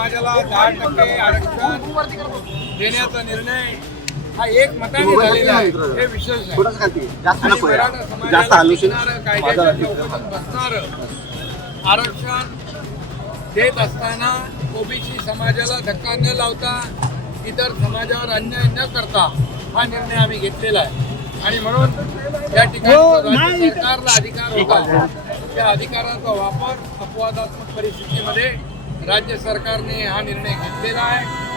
समाजाला दहा टक्के आरक्षण देण्याचा निर्णय हा एक मताने झालेला आहे. हे विशेष आहे. आणि मराठा समाजाला आलोचन दिसणारं कायद्याच्या चौकटीत बसणारं आरक्षण देत असताना ओबीसी समाजाला धक्का न लावता इतर समाजावर अन्याय न करता हा निर्णय आम्ही घेतलेला आहे. आणि म्हणून या ठिकाणी राज्य सरकारला अधिकार होता. त्या अधिकाराचा वापर अपवादात्मक परिस्थितीमध्ये राज्य सरकारने हा निर्णय घेतलेला आहे.